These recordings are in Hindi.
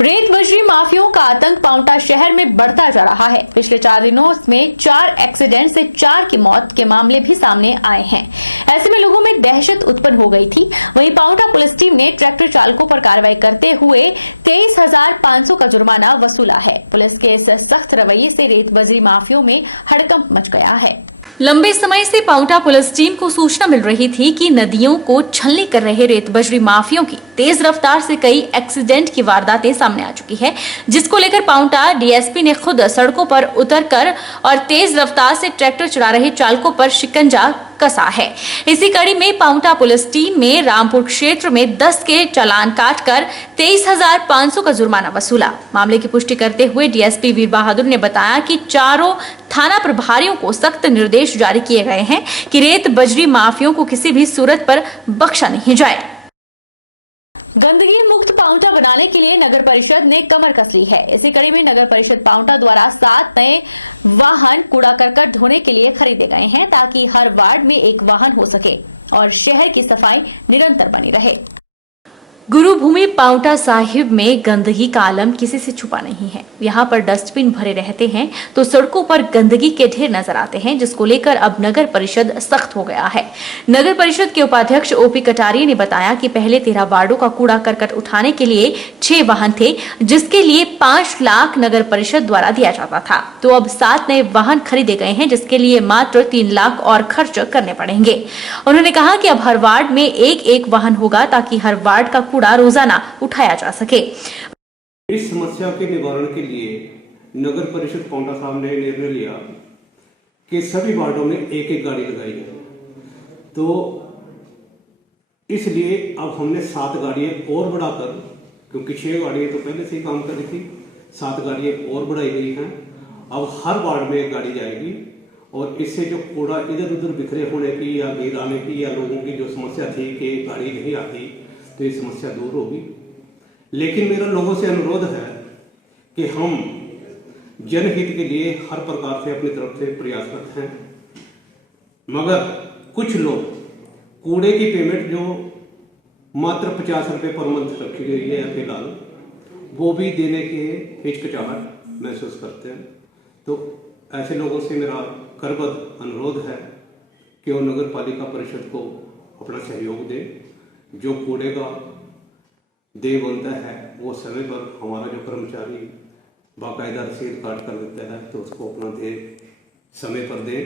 रेत बजरी माफियाओं का आतंक पांवटा शहर में बढ़ता जा रहा है। पिछले 4 दिनों में 4 एक्सीडेंट से 4 की मौत के मामले भी सामने आए हैं। ऐसे में लोगों में दहशत उत्पन्न हो गई थी। वहीं पांवटा पुलिस टीम ने ट्रैक्टर चालकों पर कार्रवाई करते हुए 23,500 का जुर्माना वसूला है। पुलिस के इस सख्त रवैये से रेत बजरी माफियाओं में हड़कंप मच गया है। लंबे समय से पांवटा पुलिस टीम को सूचना मिल रही थी कि नदियों को छलनी कर रहे रेत बजरी माफियों की तेज रफ्तार से कई एक्सीडेंट की वारदातें सामने आ चुकी है, जिसको लेकर पांवटा डीएसपी ने खुद सड़कों पर उतरकर और तेज रफ्तार से ट्रैक्टर चला रहे चालकों पर शिकंजा कसा है। इसी कड़ी में पांवटा पुलिस टीम में रामपुर क्षेत्र में 10 के चालान काटकर 23,500 का जुर्माना वसूला। मामले की पुष्टि करते हुए डीएसपी वीर बहादुर ने बताया कि चारों थाना प्रभारियों को सख्त निर्देश जारी किए गए हैं कि रेत बजरी माफियों को किसी भी सूरत पर बख्शा नहीं जाए। गंदगी मुक्त पांवटा बनाने के लिए नगर परिषद ने कमर कस ली है। इसी कड़ी में नगर परिषद पांवटा द्वारा 7 नए वाहन कूड़ा करकट धोने के लिए खरीदे गए हैं, ताकि हर वार्ड में एक वाहन हो सके और शहर की सफाई निरंतर बनी रहे। गुरुभूमि पांवटा साहिब में गंदगी का आलम किसी से छुपा नहीं है। यहाँ पर डस्टबिन भरे रहते हैं तो सड़कों पर गंदगी के ढेर नजर आते हैं, जिसको लेकर अब नगर परिषद सख्त हो गया है। नगर परिषद के उपाध्यक्ष ओपी कटारिया ने बताया कि पहले 13 वार्डों का कूड़ा करकट उठाने के लिए 6 वाहन थे, जिसके लिए 5 लाख नगर परिषद द्वारा दिया जाता था। तो अब 7 नए वाहन खरीदे गए हैं, जिसके लिए मात्र 3 लाख और खर्च करने पड़ेंगे। उन्होंने कहा कि अब हर वार्ड में एक वाहन होगा, ताकि हर वार्ड का रोजाना उठाया जा सके। इस समस्या के निवारण के लिए नगर परिषद पांवटा साहब ने निर्णय लिया कि सभी वार्डों में एक गाड़ी लगाई जाए। तो इसलिए अब हमने 7 गाड़ियां और बढ़ाकर, क्योंकि 6 गाड़ियां तो पहले से ही काम कर रही थी, 7 गाड़ियां और बढ़ाई गई हैं। अब हर वार्ड में एक गाड़ी जाएगी और इससे जो कूड़ा इधर उधर बिखरे होने की या गिर आने की या लोगों की जो समस्या थी कि गाड़ी नहीं आती, तो ये समस्या दूर होगी। लेकिन मेरा लोगों से अनुरोध है कि हम जनहित के लिए हर प्रकार से अपनी तरफ से प्रयासरत हैं, मगर कुछ लोग कूड़े की पेमेंट जो मात्र 50 रुपये पर मंथ रखी गई है फिलहाल, वो भी देने के हिचकिचाहट महसूस करते हैं। तो ऐसे लोगों से मेरा करबद्ध अनुरोध है कि वो नगर पालिका परिषद को अपना सहयोग दें। जो कूड़े का देय बनता है वो समय पर हमारा जो कर्मचारी बाकायदा रसीद काट कर देता है, तो उसको अपना देय समय पर दे।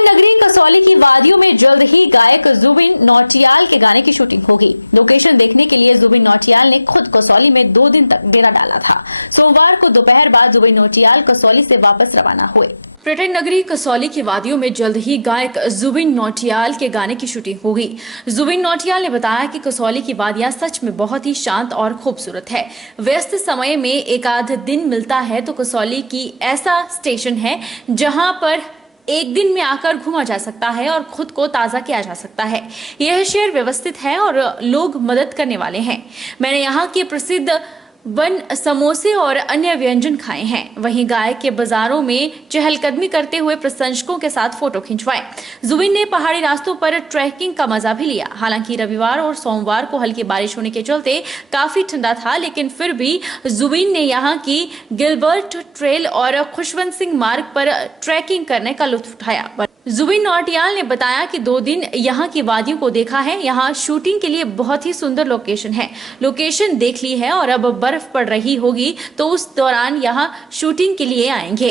नगरी कसौली की वादियों में जल्द ही गायक जुबिन नौटियाल के गाने की शूटिंग होगी। लोकेशन देखने के लिए जुबिन नौटियाल ने खुद कसौली में 2 दिन तक डेरा डाला था। सोमवार को दोपहर बाद जुबिन नौटियाल कसौली से वापस रवाना हुए। पर्यटन नगरी कसौली की वादियों में जल्द ही गायक जुबिन नौटियाल के गाने की शूटिंग होगी। जुबिन नौटियाल ने बताया कि कसौली की वादियां सच में बहुत ही शांत और खूबसूरत है। व्यस्त समय में एक आध दिन मिलता है तो कसौली की ऐसा स्टेशन है जहां पर एक दिन में आकर घूमा जा सकता है और खुद को ताज़ा किया जा सकता है। यह शहर व्यवस्थित है और लोग मदद करने वाले हैं। मैंने यहाँ के प्रसिद्ध बन समोसे और अन्य व्यंजन खाए हैं। वहीं गायक के बाजारों में चहलकदमी करते हुए प्रशंसकों के साथ फोटो खिंचवाए। जुबिन ने पहाड़ी रास्तों पर ट्रैकिंग का मजा भी लिया। हालांकि रविवार और सोमवार को हल्की बारिश होने के चलते काफी ठंडा था, लेकिन फिर भी जुबिन ने यहाँ की गिलबर्ट ट्रेल और खुशवंत सिंह मार्ग पर ट्रैकिंग करने का लुत्फ उठाया। जुबिन नौटियाल ने बताया कि 2 दिन यहाँ की वादियों को देखा है। यहाँ शूटिंग के लिए बहुत ही सुंदर लोकेशन है। लोकेशन देख ली है और अब बर्फ पड़ रही होगी तो उस दौरान यहाँ शूटिंग के लिए आएंगे।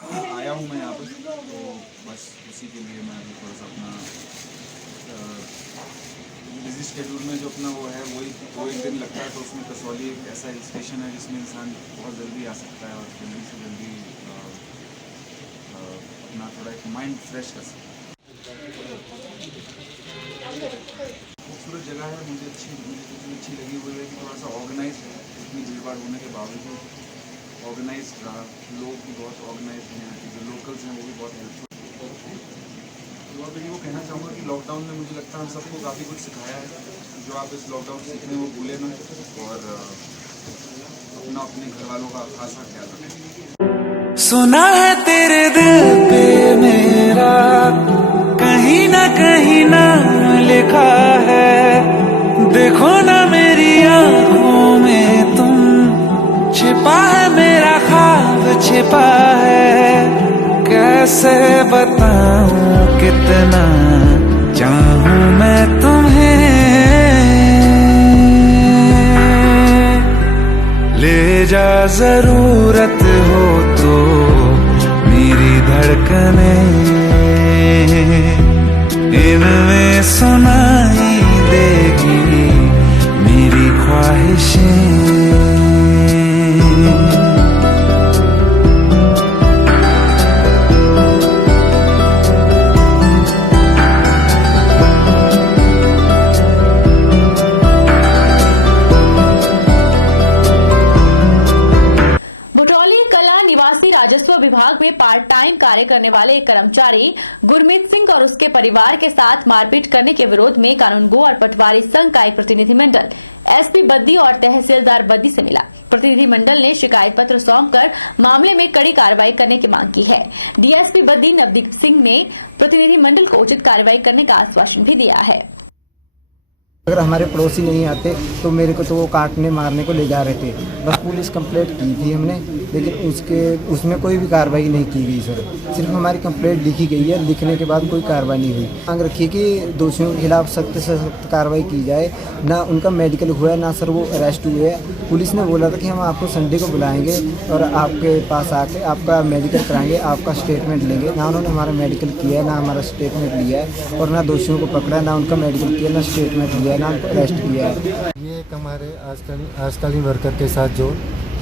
आया हूँ मैं यहाँ पर, तो बस उसी के लिए मैं थोड़ा सा अपना बिजी शेड्यूल में जो अपना वो है वही 2-1 दिन लगता है। तो उसमें कसौली एक ऐसा हिल स्टेशन है जिसमें इंसान बहुत जल्दी आ सकता है और जल्दी से जल्दी अपना थोड़ा एक माइंड फ्रेश कर सकता है। खूबसूरत जगह है, मुझे अच्छी लगी हुई है कि थोड़ा सा ऑर्गेनाइज है। इतनी भीड़ भाड़ होने के बावजूद ऑर्गेनाइज रहा, लोग भी बहुत ऑर्गेनाइज हैं, यहाँ के जो लोकल्स हैं वो भी बहुत हेल्पफुल। तो और मैं वो कहना चाहूँगा कि लॉकडाउन में मुझे लगता है हम सबको काफ़ी कुछ सिखाया है। जो आप इस लॉकडाउन सीखने वो भूलें ना और अपना अपने घर वालों का खासा ख्याल रखें। सुना है तेरे दिल पे मेरा कहीं ना लिखा है, देखो ना मेरी आँखों में तुम छिपा है मेरा ख्वाब छिपा है, कैसे बताऊं कितना चाहूं मैं तुम्हें। ले जा जरूरत हो तो मेरी धड़कनें, इनमें सुनाई देगी मेरी ख्वाहिशें। राजस्व विभाग में पार्ट टाइम कार्य करने वाले एक कर्मचारी गुरमीत सिंह और उसके परिवार के साथ मारपीट करने के विरोध में कानून गो और पटवारी संघ का एक प्रतिनिधिमंडल एसपी बद्दी और तहसीलदार बद्दी से मिला। प्रतिनिधिमंडल ने शिकायत पत्र सौंपकर मामले में कड़ी कार्रवाई करने की मांग की है। डीएसपी बद्दी नवदीप सिंह ने प्रतिनिधिमंडल को उचित कार्रवाई करने का आश्वासन भी दिया है। अगर हमारे पड़ोसी नहीं आते तो मेरे को तो वो काटने मारने को ले जा रहे थे। बस पुलिस कंप्लेंट की थी हमने, लेकिन उसमें कोई भी कार्रवाई नहीं की गई सर। सिर्फ हमारी कंप्लेंट लिखी गई है, लिखने के बाद कोई कार्रवाई नहीं हुई। मांग रखी कि दोषियों के खिलाफ सख्त से सख्त कार्रवाई की जाए। ना उनका मेडिकल हुआ है, ना सर वो अरेस्ट हुए हैं। पुलिस ने बोला था कि हम आपको संडे को बुलाएंगे और आपके पास आके आपका मेडिकल कराएंगे, आपका स्टेटमेंट लेंगे। ना उन्होंने हमारा मेडिकल किया है, ना हमारा स्टेटमेंट लिया है, और ना दोषियों को पकड़ा, ना उनका मेडिकल किया, ना स्टेटमेंट लिया है, ना उनको अरेस्ट किया है। ये एक हमारे आजकल वर्कर के साथ जो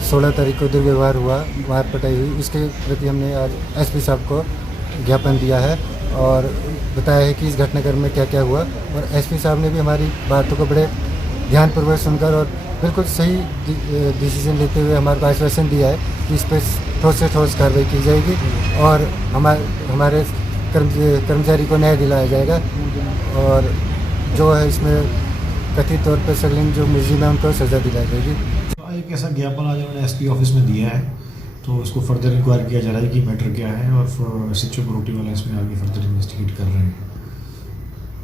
16 तारीख को दुर्व्यवहार हुआ, मार पिटाई हुई, उसके प्रति हमने आज एसपी साहब को ज्ञापन दिया है और बताया है कि इस घटनाक्रम में क्या क्या हुआ। और एसपी साहब ने भी हमारी बातों को बड़े ध्यानपूर्वक सुनकर और बिल्कुल सही डिसीजन लेते हुए हमारे को आश्वासन दिया है कि इस पर ठोस से ठोस कार्रवाई की जाएगी और हमारे कर्मचारी को न्याय दिलाया जाएगा। और जो है इसमें कथित तौर पर संलग्न जो मुलजिम है उनको सजा दिलाई जाएगी। एक ऐसा ज्ञापन आज उन्होंने एसपी ऑफिस में दिया है, तो इसको फर्दर इंक्वायरी किया जा रहा है कि मैटर क्या है, और एसएचओ बरोटी वाला इसमें आगे फर्दर इन्वेस्टिगेट कर रहे हैं।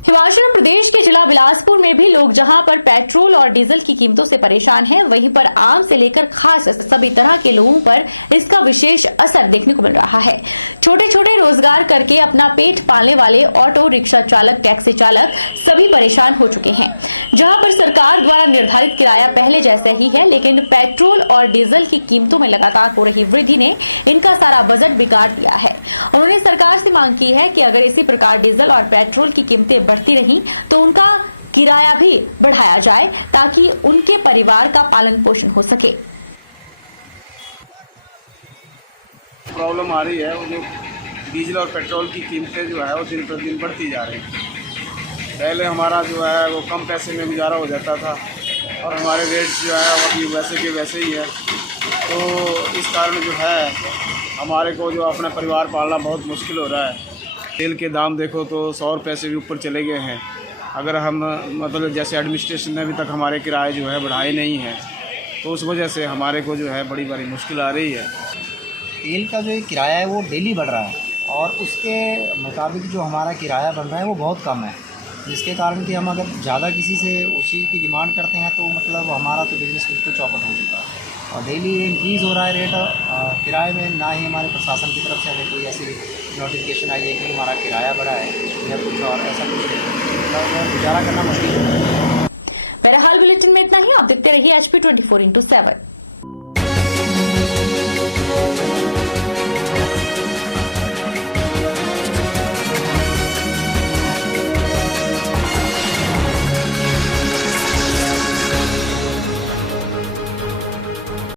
हिमाचल प्रदेश के जिला बिलासपुर में भी लोग जहां पर पेट्रोल और डीजल की कीमतों से परेशान हैं, वहीं पर आम से लेकर खास सभी तरह के लोगों पर इसका विशेष असर देखने को मिल रहा है। छोटे छोटे रोजगार करके अपना पेट पालने वाले ऑटो रिक्शा चालक, टैक्सी चालक सभी परेशान हो चुके हैं। जहां पर सरकार द्वारा निर्धारित किराया पहले जैसा ही है, लेकिन पेट्रोल और डीजल की कीमतों में लगातार हो रही वृद्धि ने इनका सारा बजट बिगाड़ दिया है। उन्होंने सरकार से मांग की है कि अगर इसी प्रकार डीजल और पेट्रोल की कीमतें बढ़ती रही तो उनका किराया भी बढ़ाया जाए ताकि उनके परिवार का पालन पोषण हो सके। प्रॉब्लम आ रही है, वो जो डीजल और पेट्रोल की कीमतें जो है वो दिन पर दिन बढ़ती जा रही हैं। पहले हमारा जो है वो कम पैसे में गुजारा हो जाता था और हमारे रेट्स जो है वो अभी वैसे के वैसे ही है। तो इस कारण जो है हमारे को जो अपना परिवार पालना बहुत मुश्किल हो रहा है। तेल के दाम देखो तो 100 रुपये से भी ऊपर चले गए हैं। अगर हम मतलब जैसे एडमिनिस्ट्रेशन ने अभी तक हमारे किराए जो है बढ़ाए नहीं हैं, तो उस वजह से हमारे को जो है बड़ी बड़ी मुश्किल आ रही है। तेल का जो किराया है वो डेली बढ़ रहा है और उसके मुताबिक जो हमारा किराया बन रहा है वो बहुत कम है, जिसके कारण कि हम अगर ज़्यादा किसी से उसी की डिमांड करते हैं तो मतलब हमारा तो बिजनेस बिल्कुल चौपट हो चुका है। और डेली इंक्रीज़ हो रहा है रेट किराए में। ना ही हमारे प्रशासन की तरफ से हमें कोई ऐसी नोटिफिकेशन आई है कि हमारा किराया बढ़ा है या कुछ और ऐसा कुछ मतलब गुजारा करना मुश्किल है। बहरहाल बुलेटिन में इतना ही। आप देखते रहिए HP 24/7।